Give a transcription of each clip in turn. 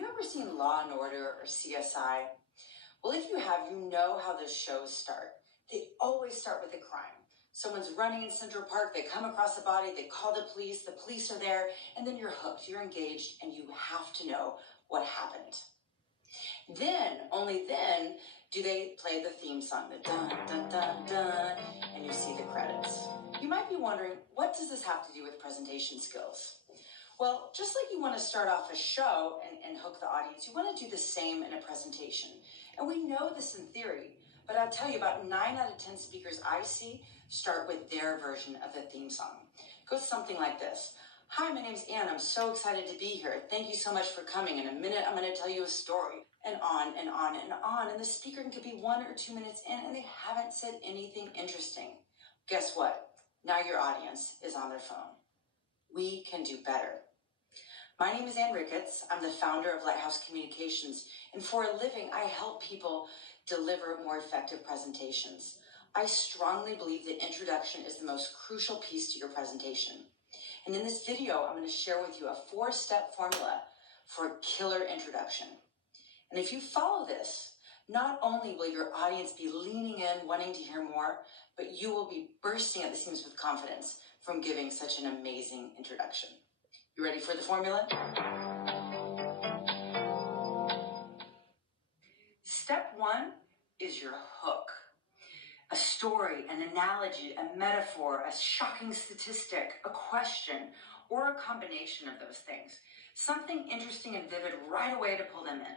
Have you ever seen Law and Order or CSI? Well, if you have, you know how the shows start. They always start with a crime. Someone's running in Central Park, they come across a body, they call the police are there, and then you're hooked, you're engaged, and you have to know what happened. Then, only then, do they play the theme song, the dun, dun, dun, dun, and you see the credits. You might be wondering, what does this have to do with presentation skills? Well, just like you want to start off a show and hook the audience, you want to do the same in a presentation. And we know this in theory, but I'll tell you, about 9 out of 10 speakers I see start with their version of the theme song. It goes something like this. Hi, my name's Ann. I'm so excited to be here. Thank you so much for coming. In a minute, I'm going to tell you a story. And on and on and on. And the speaker could be 1 or 2 minutes in and they haven't said anything interesting. Guess what? Now your audience is on their phone. We can do better. My name is Ann Ricketts. I'm the founder of Lighthouse Communications, and for a living, I help people deliver more effective presentations. I strongly believe that introduction is the most crucial piece to your presentation. And in this video, I'm going to share with you a 4-step formula for a killer introduction. And if you follow this, not only will your audience be leaning in, wanting to hear more, but you will be bursting at the seams with confidence from giving such an amazing introduction. You ready for the formula? Step 1 is your hook. A story, an analogy, a metaphor, a shocking statistic, a question, or a combination of those things. Something interesting and vivid right away to pull them in.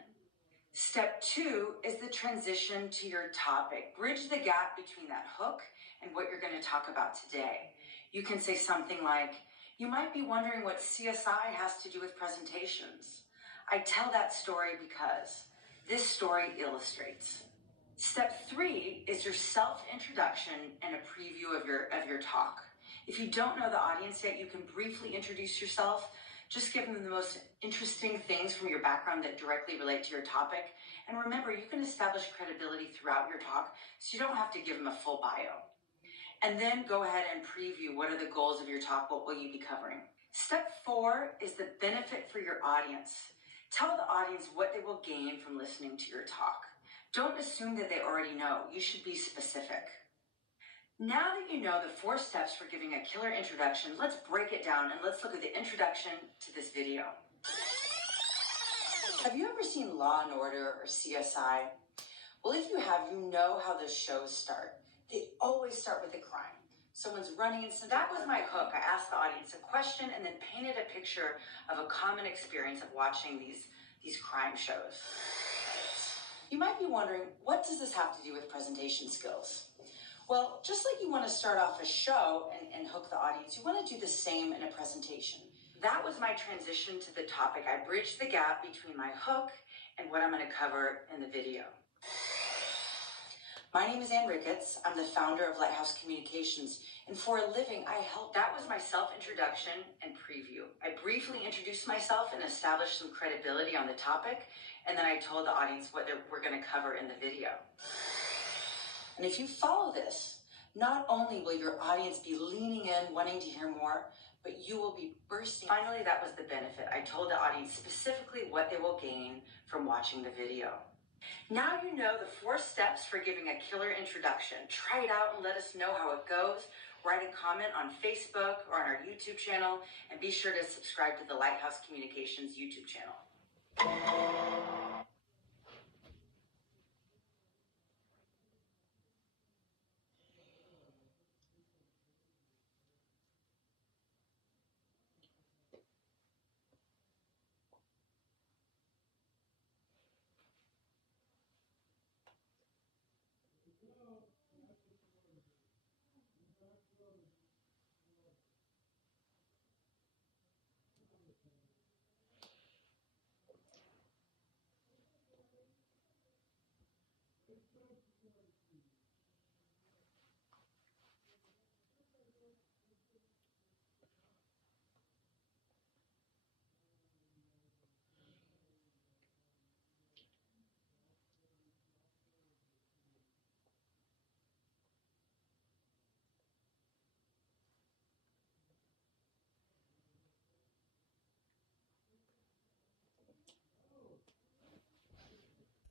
Step 2 is the transition to your topic. Bridge the gap between that hook and what you're going to talk about today. You can say something like, you might be wondering what CSI has to do with presentations. I tell that story because this story illustrates. Step 3 is your self-introduction and a preview of your talk. If you don't know the audience yet, you can briefly introduce yourself. Just give them the most interesting things from your background that directly relate to your topic. And remember, you can establish credibility throughout your talk, so you don't have to give them a full bio. And then go ahead and preview what are the goals of your talk, what will you be covering. Step 4 is the benefit for your audience. Tell the audience what they will gain from listening to your talk. Don't assume that they already know. You should be specific. Now that you know the 4 steps for giving a killer introduction, let's break it down and let's look at the introduction to this video. Have you ever seen Law and Order or CSI? Well, if you have, you know how the shows start. They always start with a crime. Someone's running in Central Park. That was my hook. I asked the audience a question and then painted a picture of a common experience of watching these crime shows. You might be wondering, what does this have to do with presentation skills? Well, just like you want to start off a show and hook the audience, you want to do the same in a presentation. That was my transition to the topic. I bridged the gap between my hook and what I'm going to cover in the video. My name is Ann Ricketts. I'm the founder of Lighthouse Communications, and for a living, I help. That was my self-introduction and preview. I briefly introduced myself and established some credibility on the topic, and then I told the audience what we're going to cover in the video. And if you follow this, not only will your audience be leaning in, wanting to hear more, but you will be bursting. Finally, that was the benefit. I told the audience specifically what they will gain from watching the video. Now you know the 4 steps for giving a killer introduction. Try it out and let us know how it goes. Write a comment on Facebook or on our YouTube channel, and be sure to subscribe to the Lighthouse Communications YouTube channel.